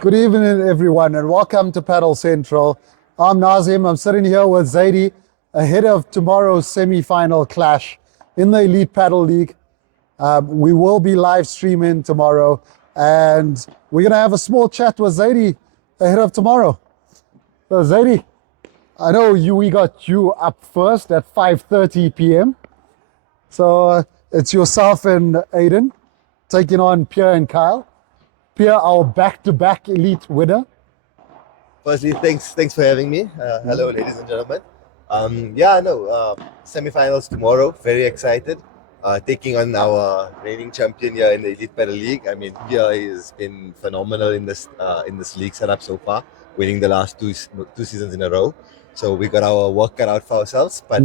Good evening, everyone, and welcome to Padel Central. I'm Naazim. I'm sitting here with Zade ahead of tomorrow's semi-final clash in the Elite Padel League. We will be live streaming tomorrow, and we're going to have a small chat with Zade ahead of tomorrow. So, Zade, I know we got you up first at 5:30 p.m. So it's yourself and Aiden taking on Pierre and Kyle. Pierre, our back-to-back elite winner. Firstly, thanks for having me. Hello, ladies and gentlemen. Semi-finals tomorrow. Very excited. Taking on our reigning champion here in the Elite Padel League. I mean, Pierre has been phenomenal in this league setup so far, winning the last two seasons in a row. So we got our work cut out for ourselves. But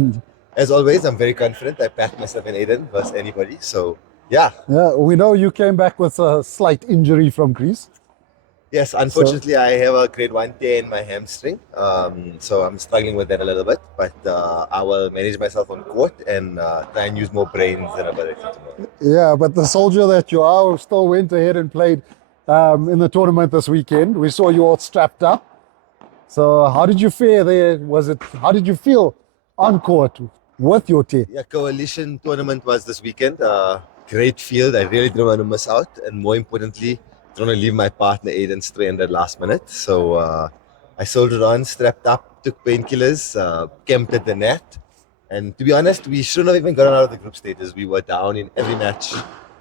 as always, I'm very confident. I back myself in Aiden versus anybody. So yeah. Yeah, we know you came back with a slight injury from Greece. Yes, unfortunately, I have a grade 1 tear in my hamstring, so I'm struggling with that a little bit. But I will manage myself on court and try and use more brains than ability tomorrow. Yeah, but the soldier that you are still went ahead and played in the tournament this weekend. We saw you all strapped up. So how did you fare there? How did you feel on court with your team? Yeah, coalition tournament was this weekend. Great field. I really didn't want to miss out, and more importantly, don't want to leave my partner Aiden stray in the last minute. So I soldiered on, strapped up, took painkillers, camped at the net. And to be honest, we shouldn't have even gotten out of the group stages. We were down in every match.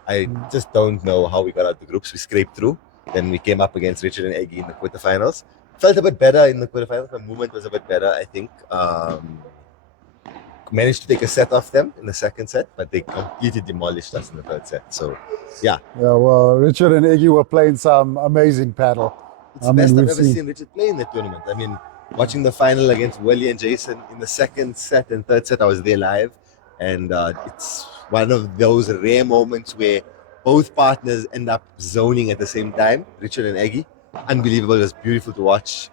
I just don't know how we got out of the groups. We scraped through. Then we came up against Richard and Eggy in the quarterfinals. Felt a bit better in the quarterfinals. My movement was a bit better, I think. Managed to take a set off them in the second set, but they completely demolished us in the third set. So, yeah. Yeah, well, Richard and Eggy were playing some amazing paddle. It's the best I've ever seen Richard play in the tournament. I mean, watching the final against Willie and Jason in the second set and third set, I was there live. And it's one of those rare moments where both partners end up zoning at the same time, Richard and Eggy. Unbelievable. It was beautiful to watch.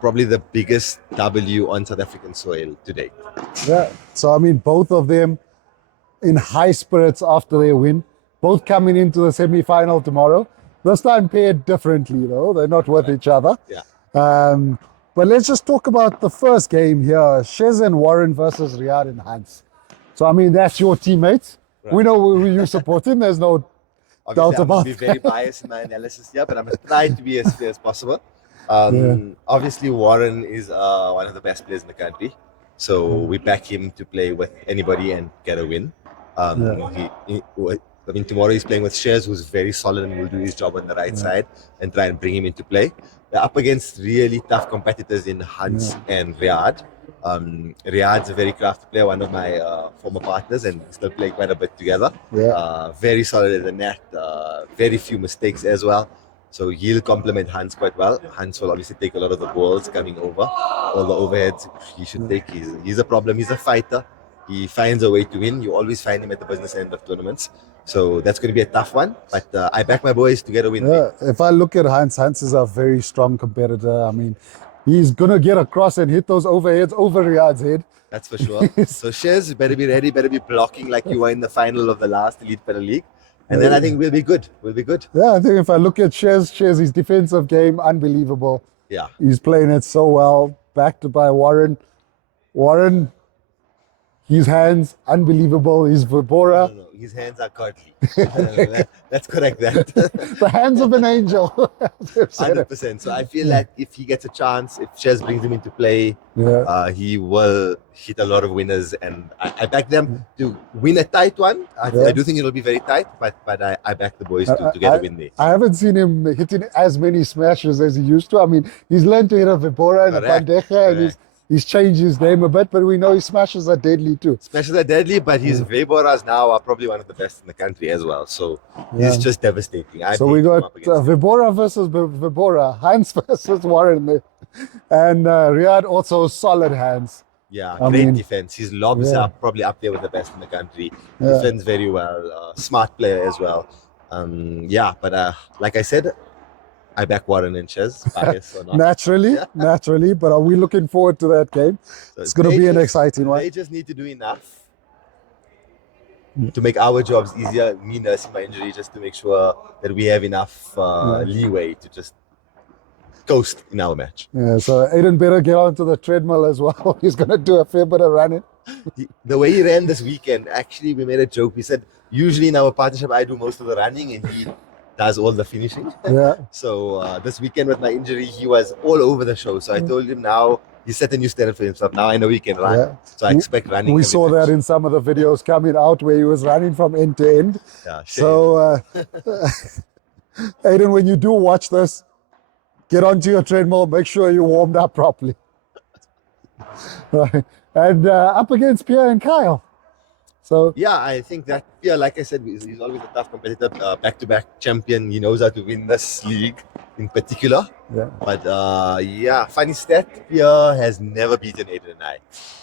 Probably the biggest W on South African soil today. Yeah, so I mean, both of them in high spirits after their win, both coming into the semi-final tomorrow. This time paired differently, though. They're not with each other. Yeah. But let's just talk about the first game here. Shez and Warren versus Riyad and Hans. So, I mean, that's your teammates. Right. We know who you're supporting. There's no doubt about it. I'm very biased in my analysis here, but I'm going to try to be as fair as possible. Obviously, Warren is one of the best players in the country. So we back him to play with anybody and get a win. Tomorrow he's playing with Shez, who's very solid and will do his job on the right side and try and bring him into play. They're up against really tough competitors in Hans and Riyad. Riyad's a very crafty player, one of my former partners, and still play quite a bit together. Very solid at the net, very few mistakes as well. So he'll complement Hans quite well. Hans will obviously take a lot of the balls coming over, all the overheads he should take. He's a problem. He's a fighter. He finds a way to win. You always find him at the business end of tournaments. So that's going to be a tough one. But I back my boys to get a win. Yeah, if I look at Hans is a very strong competitor. I mean, he's going to get across and hit those overheads over Riyad's head. That's for sure. So Shez, better be ready, better be blocking like you were in the final of the last Elite Padel League. And then I think we'll be good. Yeah, I think if I look at Shez, his defensive game, unbelievable. Yeah. He's playing it so well. Backed by Warren. Warren, his hands, unbelievable. His Vibora. No. His hands are godly. Let's correct that. The hands of an angel. 100%. So I feel like if he gets a chance, if Shez brings him into play, he will hit a lot of winners. And I back them to win a tight one. I do think it'll be very tight, but I back the boys to get a win there. I haven't seen him hitting as many smashes as he used to. I mean, he's learned to hit a Vibora and a Bandeja, and he's changed his game a bit, but we know his smashes are deadly too. Smashes are deadly, but his Viboras now are probably one of the best in the country as well. So he's just devastating. So we got Vibora versus Vibora, Hans versus Warren, and Riyad also solid hands. Yeah, great defense. His lobs are probably up there with the best in the country. Defends very well. Smart player as well. But like I said, I back Warren and Shez, bias or not. naturally, but are we looking forward to that game? So it's going to be an exciting one. They just need to do enough to make our jobs easier, me nursing my injury, just to make sure that we have enough leeway to just coast in our match. Yeah, so Aiden better get onto the treadmill as well. He's going to do a fair bit of running. The way he ran this weekend, actually, we made a joke. We said, usually in our partnership, I do most of the running and he does all the finishing. Yeah. So this weekend with my injury, he was all over the show. So I told him now, he set a new standard for himself. Now I know he can run. Yeah. So I expect running. We saw that in some of the videos coming out where he was running from end to end. Yeah, so, Aiden, when you do watch this, get onto your treadmill, make sure you're warmed up properly. Right. And up against Pierre and Kyle. So yeah, I think that like I said, he's always a tough competitor, back-to-back champion. He knows how to win this league in particular. Yeah. But funny stat, Pierre has never beaten Aiden and I.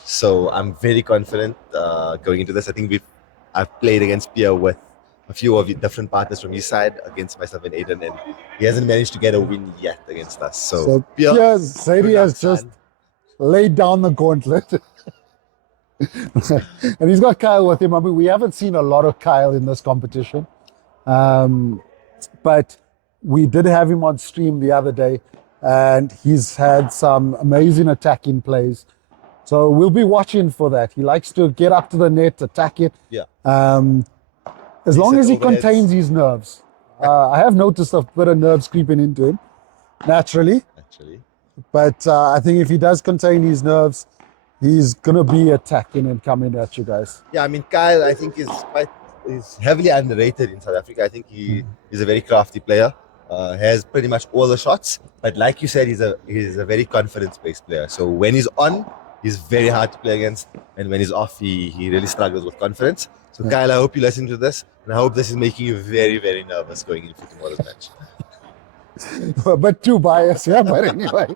So I'm very confident going into this. I think I've played against Pierre with a few of the different partners from his side against myself and Aiden, and he hasn't managed to get a win yet against us. So Pierre, Zade has just laid down the gauntlet. And he's got Kyle with him. I mean, we haven't seen a lot of Kyle in this competition. But we did have him on stream the other day, and he's had some amazing attacking plays. So we'll be watching for that. He likes to get up to the net, attack it. Yeah. As long as he contains his nerves. I have noticed a bit of nerves creeping into him, naturally. But I think if he does contain his nerves, he's going to be attacking and coming at you guys. Yeah, I mean, Kyle, I think, is heavily underrated in South Africa. I think he is a very crafty player, has pretty much all the shots. But like you said, he's a very confidence-based player. So when he's on, he's very hard to play against. And when he's off, he really struggles with confidence. So Kyle, I hope you listen to this. And I hope this is making you very, very nervous going into tomorrow's match. But too biased, yeah, but anyway.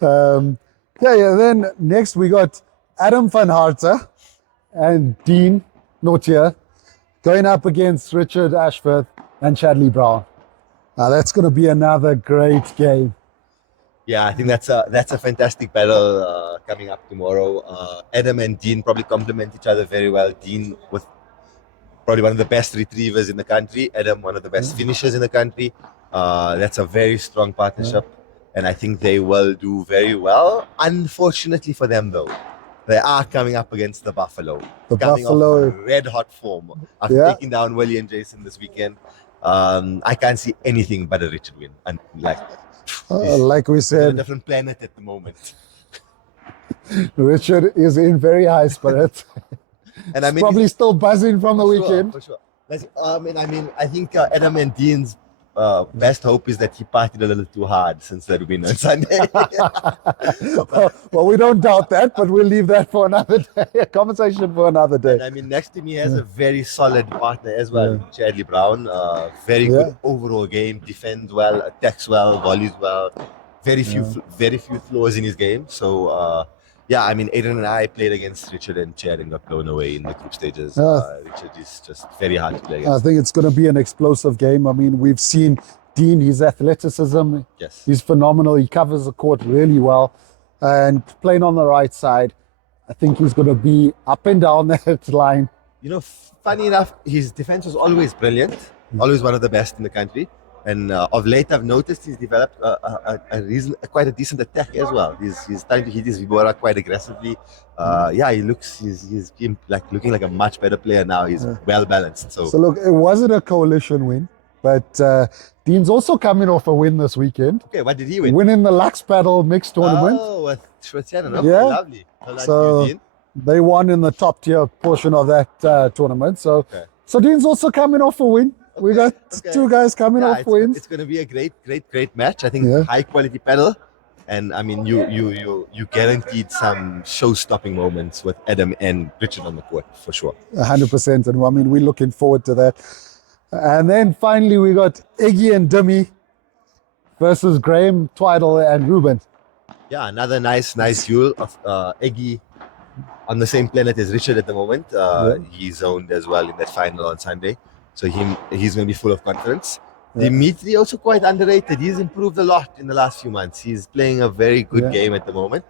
Then next we got Adam van Harten and Dean Notier going up against Richard Ashford and Chadley Brown. Now that's going to be another great game. Yeah, I think that's a fantastic battle coming up tomorrow. Adam and Dean probably complement each other very well. Dean with probably one of the best retrievers in the country. Adam, one of the best finishers in the country. That's a very strong partnership. And I think they will do very well. Unfortunately for them, though, they are coming up against the Buffalo. Coming off red hot form after taking down Willie and Jason this weekend. I can't see anything but a Richard win. And like we said, on a different planet at the moment. Richard is in very high spirits. And I mean, probably still buzzing from the weekend. For sure. I think Adam and Dean's best hope is that he partied a little too hard since that win on Sunday. well, we don't doubt that, but we'll leave that for another day. A conversation for another day. And I mean, next to me has a very solid partner as well, Chadley Brown. Very good overall game, defends well, attacks well, volleys well. Very few flaws in his game. So I mean, Aiden and I played against Richard and Chad and got blown away in the group stages. Richard is just very hard to play against. I think it's going to be an explosive game. I mean, we've seen Dean, his athleticism. Yes. He's phenomenal. He covers the court really well. And playing on the right side, I think he's going to be up and down that line. You know, funny enough, his defense was always brilliant. Always one of the best in the country. And of late, I've noticed he's developed quite a decent attack as well. He's starting to hit his vibora quite aggressively. He's looking like a much better player now. He's well balanced. So look, it wasn't a coalition win, but Dean's also coming off a win this weekend. Okay, what did he win? Winning the Lux Padel mixed tournament. Oh, with Shwetana. Okay, lovely. So they won in the top tier portion of that tournament. So Dean's also coming off a win. We got two guys coming off wins. It's going to be a great match. I think high quality paddle, and I mean you guaranteed some show-stopping moments with Adam and Richard on the court for sure. 100%, and I mean we're looking forward to that. And then finally we got Eggy and Dimitri versus Graham, Twiddle, and Ruben. Yeah, another nice duel of Eggy on the same planet as Richard at the moment. He's zoned as well in that final on Sunday. So he's going to be full of confidence. Dimitri also quite underrated. He's improved a lot in the last few months. He's playing a very good game at the moment.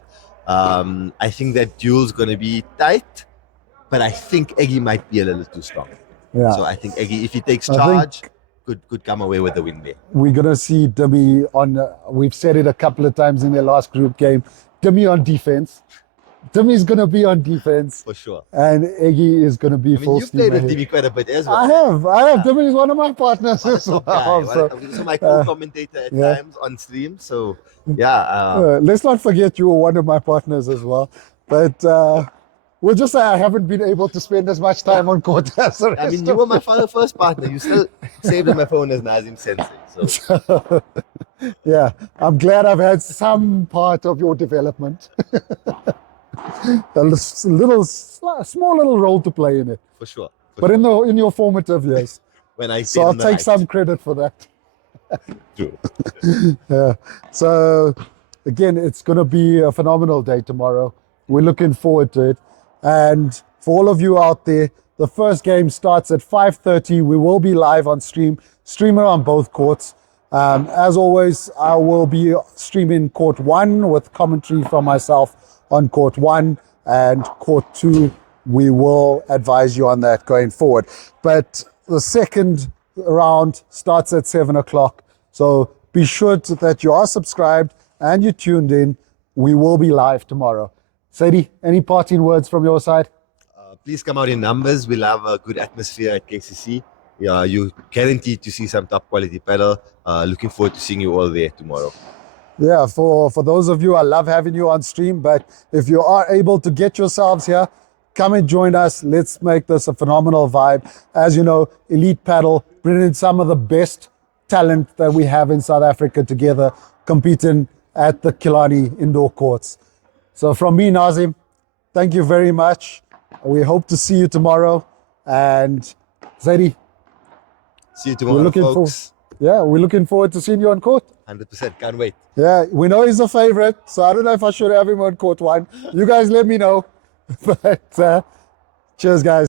I think that duel's going to be tight, but I think Eggy might be a little too strong. So I think Eggy, if he takes charge, could come away with the win there. We're going to see Dimi on, we've said it a couple of times in their last group game, Dimi on defense. Dimi's going to be on defense. For sure. And Eggy is going to be I mean, full you've steam played with ahead. Dimi quite a bit as well. I have. Dimi is one of my partners as well. So my co-commentator at times on stream. So, let's not forget you were one of my partners as well. But we'll just say I haven't been able to spend as much time on court as the rest. I mean, you were my first partner. You still saved in my phone as Naazim Sensei. So. Yeah, I'm glad I've had some part of your development. A small little role to play in it. For sure. But in your formative years. When I so I'll take some credit for that. True. Yeah. So again, it's going to be a phenomenal day tomorrow. We're looking forward to it. And for all of you out there, the first game starts at 5:30. We will be live on streamer on both courts. As always, I will be streaming court 1 with commentary from myself on court 1, and court 2, we will advise you on that going forward. But the second round starts at 7 o'clock. So be sure that you are subscribed and you tuned in. We will be live tomorrow. Zade, any parting words from your side? Please come out in numbers. We'll have a good atmosphere at KCC. Yeah, you guaranteed to see some top quality paddle. Looking forward to seeing you all there tomorrow. Yeah, for those of you, I love having you on stream, but if you are able to get yourselves here, come and join us. Let's make this a phenomenal vibe. As you know, Elite Paddle, bringing some of the best talent that we have in South Africa together, competing at the Killarney indoor courts. So from me, Naazim, thank you very much. We hope to see you tomorrow. And Zaidy, see you tomorrow, folks. We're looking forward to seeing you on court. 100%, can't wait. Yeah, we know he's a favorite, so I don't know if I should have him on court 1. You guys let me know. But cheers, guys.